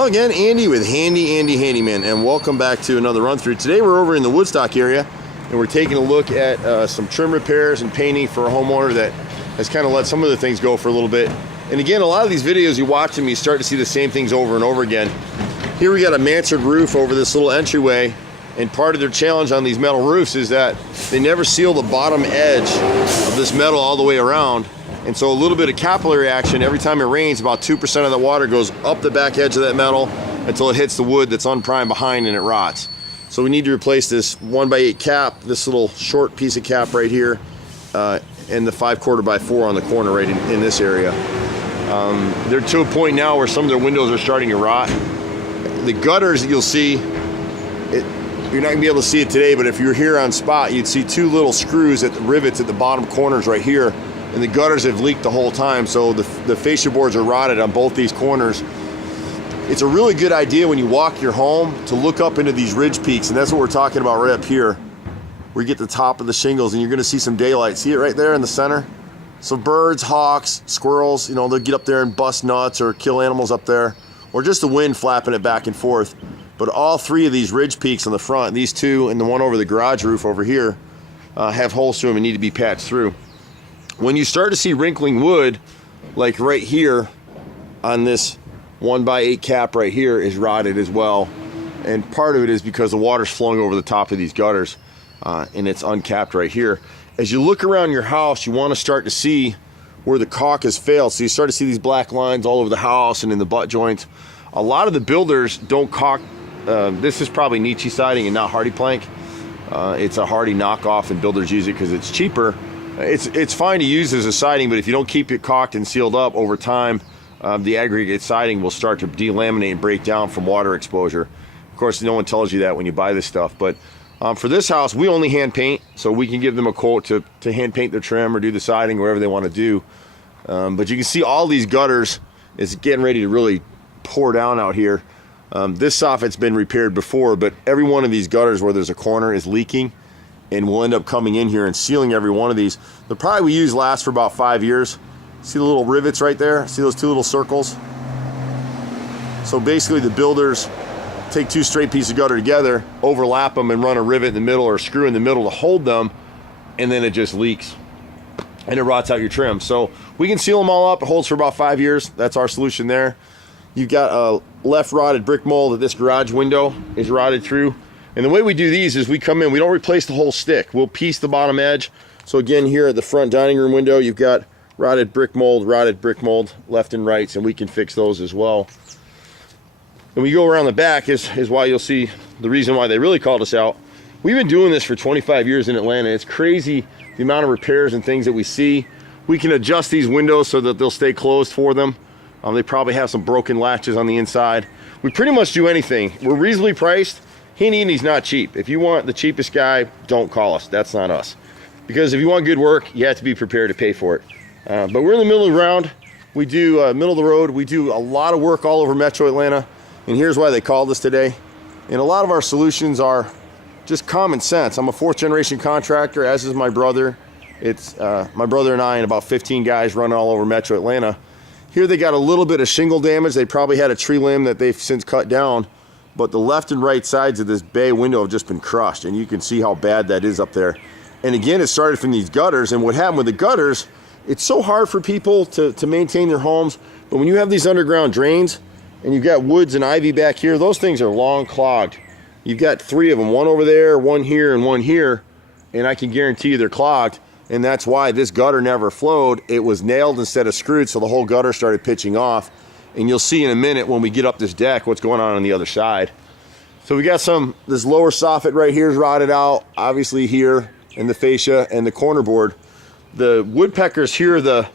Hello again, Andy with Handy Andy Handyman, and welcome back to another run through. Today we're over in the Woodstock area, and we're taking a look at some trim repairs and painting for a homeowner that has kind of let some of the things go for a little bit. And again, a lot of these videos you watch them, you start to see the same things over and over again. Here we got a mansard roof over this little entryway, and part of their challenge on these metal roofs is that they never seal the bottom edge of this metal all the way around. And so a little bit of capillary action, every time it rains, about 2% of the water goes up the back edge of that metal until it hits the wood that's unprimed behind and it rots. So we need to replace this 1x8 cap, this little short piece of cap right here, and the 5/4x4 on the corner right in this area. They're to a point now where some of their windows are starting to rot. The gutters, you'll see, you're not going to be able to see it today, but if you're here on spot, you'd see two little screws at the rivets at the bottom corners right here. And the gutters have leaked the whole time, so the fascia boards are rotted on both these corners. It's a really good idea when you walk your home to look up into these ridge peaks, and that's what we're talking about right up here, where you get the top of the shingles and you're gonna see some daylight. See it right there in the center? So birds, hawks, squirrels, you know, they'll get up there and bust nuts or kill animals up there, or just the wind flapping it back and forth. But all three of these ridge peaks on the front, these two and the one over the garage roof over here, have holes through them and need to be patched through. When you start to see wrinkling wood, like right here on this 1x8 cap right here is rotted as well. And part of it is because the water's flowing over the top of these gutters and it's uncapped right here. As you look around your house, you want to start to see where the caulk has failed. So you start to see these black lines all over the house and in the butt joints. A lot of the builders don't caulk. This is probably Nietzsche siding and not Hardy plank. It's a Hardy knockoff and builders use it because it's cheaper. It's fine to use as a siding, but if you don't keep it caulked and sealed up over time, the aggregate siding will start to delaminate and break down from water exposure. Of course, no one tells you that when you buy this stuff, but for this house, we only hand paint, so we can give them a quote to hand paint their trim or do the siding, whatever they want to do. But you can see all these gutters is getting ready to really pour down out here. This soffit's been repaired before, but every one of these gutters where there's a corner is leaking, and we'll end up coming in here and sealing every one of these. The product we use lasts for about 5 years. See the little rivets right there? See those two little circles? So basically the builders take two straight pieces of gutter together, overlap them and run a rivet in the middle or a screw in the middle to hold them, and then it just leaks and it rots out your trim. So we can seal them all up. It holds for about 5 years. That's our solution there. You've got a left rotted brick mold that this garage window is rotted through. And the way we do these is we come in, we don't replace the whole stick. We'll piece the bottom edge. So again, here at the front dining room window, you've got rotted brick mold, left and rights, and we can fix those as well. And we go around the back is why you'll see the reason why they really called us out. We've been doing this for 25 years in Atlanta. It's crazy the amount of repairs and things that we see. We can adjust these windows so that they'll stay closed for them. They probably have some broken latches on the inside. We pretty much do anything. We're reasonably priced. HandyANDY's not cheap. If you want the cheapest guy, don't call us. That's not us. Because if you want good work, you have to be prepared to pay for it. But we're in the middle of the ground. We do middle of the road. We do a lot of work all over Metro Atlanta. And here's why they called us today. And a lot of our solutions are just common sense. I'm a 4th generation contractor, as is my brother. It's my brother and I and about 15 guys running all over Metro Atlanta. Here they got a little bit of shingle damage. They probably had a tree limb that they've since cut down. But the left and right sides of this bay window have just been crushed, and you can see how bad that is up there. And again, it started from these gutters, and what happened with the gutters, it's so hard for people to maintain their homes, but when you have these underground drains, and you've got woods and ivy back here, those things are long clogged. You've got 3 of them, one over there, one here, and one here, and I can guarantee you they're clogged, and that's why this gutter never flowed. It was nailed instead of screwed, so the whole gutter started pitching off. And you'll see in a minute when we get up this deck what's going on the other side. So we got this lower soffit right here is rotted out, obviously here, and the fascia and the corner board. The woodpeckers hear the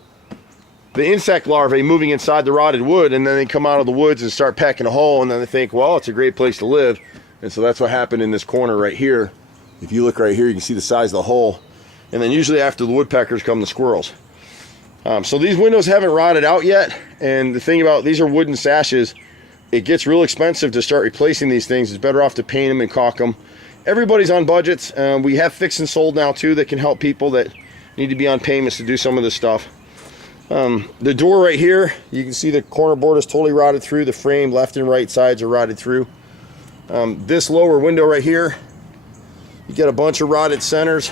insect larvae moving inside the rotted wood, and then they come out of the woods and start pecking a hole, and then they think, well, it's a great place to live. And so that's what happened in this corner right here. If you look right here, you can see the size of the hole. And then usually after the woodpeckers come the squirrels. So these windows haven't rotted out yet, and the thing about these are wooden sashes, it gets real expensive to start replacing these things. It's better off to paint them and caulk them. Everybody's on budgets. We have fix and sold now too that can help people that need to be on payments to do some of this stuff. The door right here, you can see the corner board is totally rotted through. The frame left and right sides are rotted through. This lower window right here, you got a bunch of rotted centers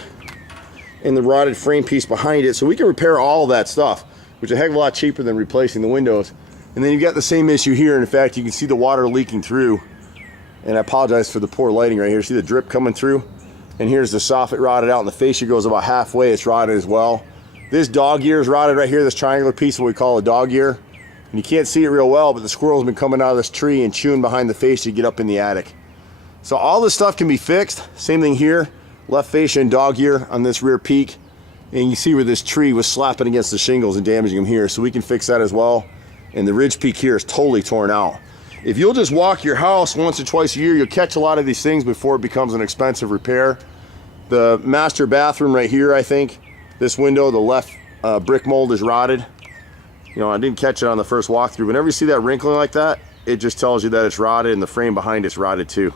and the rotted frame piece behind it. So we can repair all of that stuff, which is a heck of a lot cheaper than replacing the windows. And then you've got the same issue here. And in fact, you can see the water leaking through. And I apologize for the poor lighting right here. See the drip coming through? And here's the soffit rotted out, and the fascia goes about halfway. It's rotted as well. This dog ear is rotted right here, this triangular piece, what we call a dog ear. And you can't see it real well, but the squirrel's been coming out of this tree and chewing behind the fascia to get up in the attic. So all this stuff can be fixed. Same thing here, left fascia and dog ear on this rear peak. And you see where this tree was slapping against the shingles and damaging them here. So we can fix that as well. And the ridge peak here is totally torn out. If you'll just walk your house once or twice a year, you'll catch a lot of these things before it becomes an expensive repair. The master bathroom right here, I think, this window, the left brick mold is rotted. You know, I didn't catch it on the first walkthrough. Whenever you see that wrinkling like that, it just tells you that it's rotted, and the frame behind it's rotted too.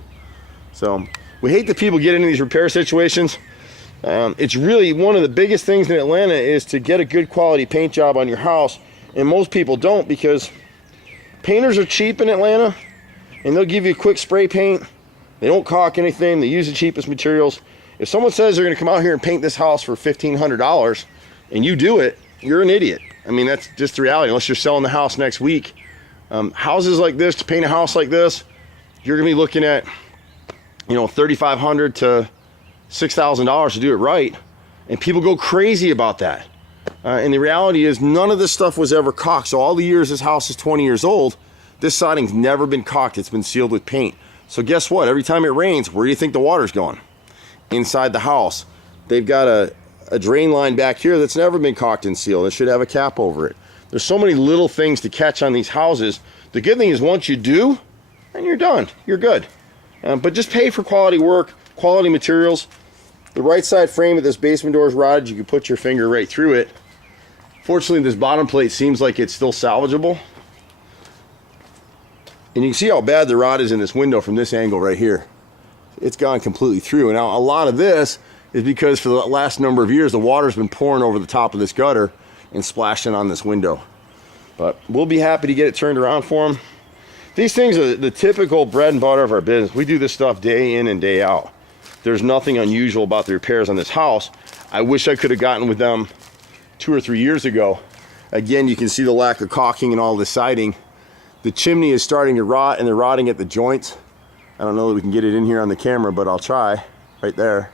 So we hate that people get into these repair situations. It's really one of the biggest things in Atlanta is to get a good quality paint job on your house, and most people don't, because painters are cheap in Atlanta, and they'll give you a quick spray paint. They don't caulk anything. They use the cheapest materials. If someone says they're going to come out here and paint this house for $1,500 and you do it, you're an idiot. I mean, that's just the reality, unless you're selling the house next week. Houses like this, to paint a house like this, you're going to be looking at, you know, $3,500 to $6,000 to do it right. And people go crazy about that. And the reality is none of this stuff was ever caulked. So all the years this house is 20 years old, this siding's never been caulked. It's been sealed with paint. So guess what? Every time it rains, where do you think the water's going? Inside the house. They've got a drain line back here that's never been caulked and sealed. It should have a cap over it. There's so many little things to catch on these houses. The good thing is once you do, and you're done. You're good. But just pay for quality work, quality materials. The right side frame of this basement door is rotted. You can put your finger right through it. Fortunately, this bottom plate seems like it's still salvageable. And you can see how bad the rot is in this window from this angle right here. It's gone completely through. And now a lot of this is because for the last number of years, the water's been pouring over the top of this gutter and splashing on this window. But we'll be happy to get it turned around for them. These things are the typical bread and butter of our business. We do this stuff day in and day out. There's nothing unusual about the repairs on this house. I wish I could have gotten with them 2 or 3 years ago. Again, you can see the lack of caulking and all the siding. The chimney is starting to rot, and they're rotting at the joints. I don't know that we can get it in here on the camera, but I'll try. Right there.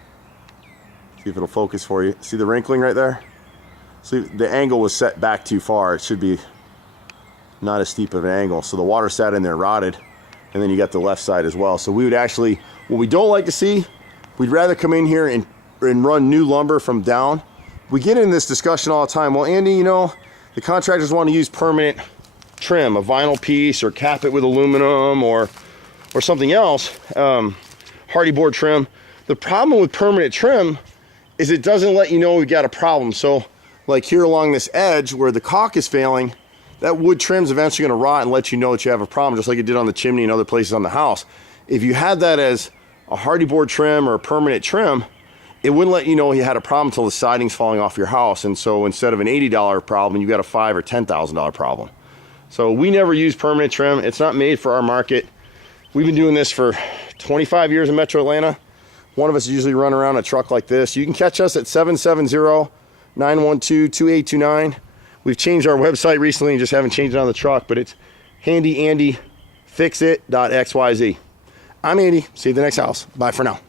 See if it'll focus for you. See the wrinkling right there? See, the angle was set back too far. It should be not as steep of an angle. So the water sat in there, rotted, and then you got the left side as well. So we would actually, what we don't like to see, we'd rather come in here and run new lumber from down. We get in this discussion all the time. Well, Andy, you know, the contractors want to use permanent trim, a vinyl piece, or cap it with aluminum, or something else, hardy board trim. The problem with permanent trim is it doesn't let you know we've got a problem. So like here along this edge where the caulk is failing, that wood trim's eventually going to rot and let you know that you have a problem, just like it did on the chimney and other places on the house. If you had that as a hardy board trim or a permanent trim, it wouldn't let you know you had a problem until the siding's falling off your house. And so instead of an $80 problem, you got a $5,000 or $10,000 problem. So we never use permanent trim. It's not made for our market. We've been doing this for 25 years in Metro Atlanta. One of us usually run around a truck like this. You can catch us at 770-912-2829. We've changed our website recently and just haven't changed it on the truck, but it's HandyANDYFixit.xyz. I'm Andy. See you at the next house. Bye for now.